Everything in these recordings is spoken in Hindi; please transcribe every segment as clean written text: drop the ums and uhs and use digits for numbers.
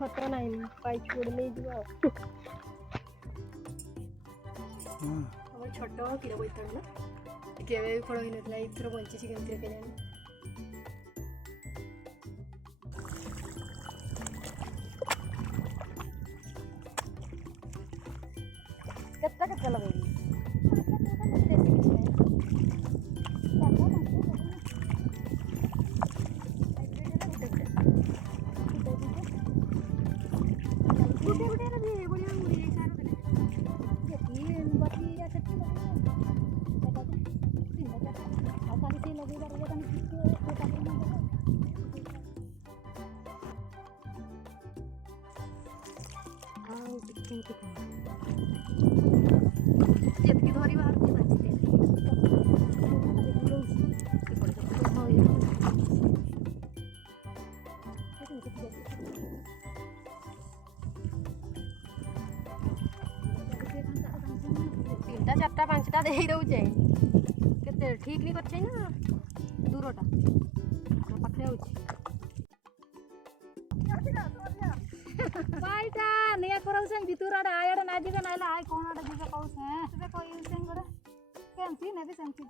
खतरा नहीं पाई छोड़ नहीं दिवा छोट किलो बोलता ना केवे फल होई नथला इथर बंची केमती के जानी कितना लगेगी ଯେତିକି ଧରି ବାହାରୁଛି ବାଜିତେ ତିନିଟା ଚାରିଟା ପାଞ୍ଚଟା ଦେଇ ଦଉଛେ କେତେ ଠିକ୍ ନି କରିଛେ ନା ଦୂରଟା ପାଖରେ ହଉଛି पाइटा निया करौसन भितुराडा आयडा ना जिबे नाला आय कोनाडा जिबे कहउस हैं तबे कहउसन गोडा केमती नेबे सेमती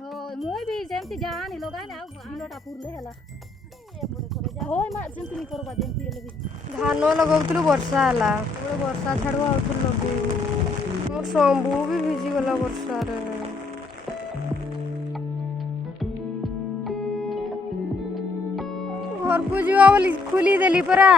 हो मोय भी जेमती जानी लगाय ना बिलोटा पुरले हला एपडे करे जा होय मा जेमती नि करबा जेमती एले भी धान लगाउतलु वर्षा हला पुरो वर्षा छाडवा उठल लगु मोर संबू भी भिजी गला वर्षा रे घर को जीवा बोली खुली देली परा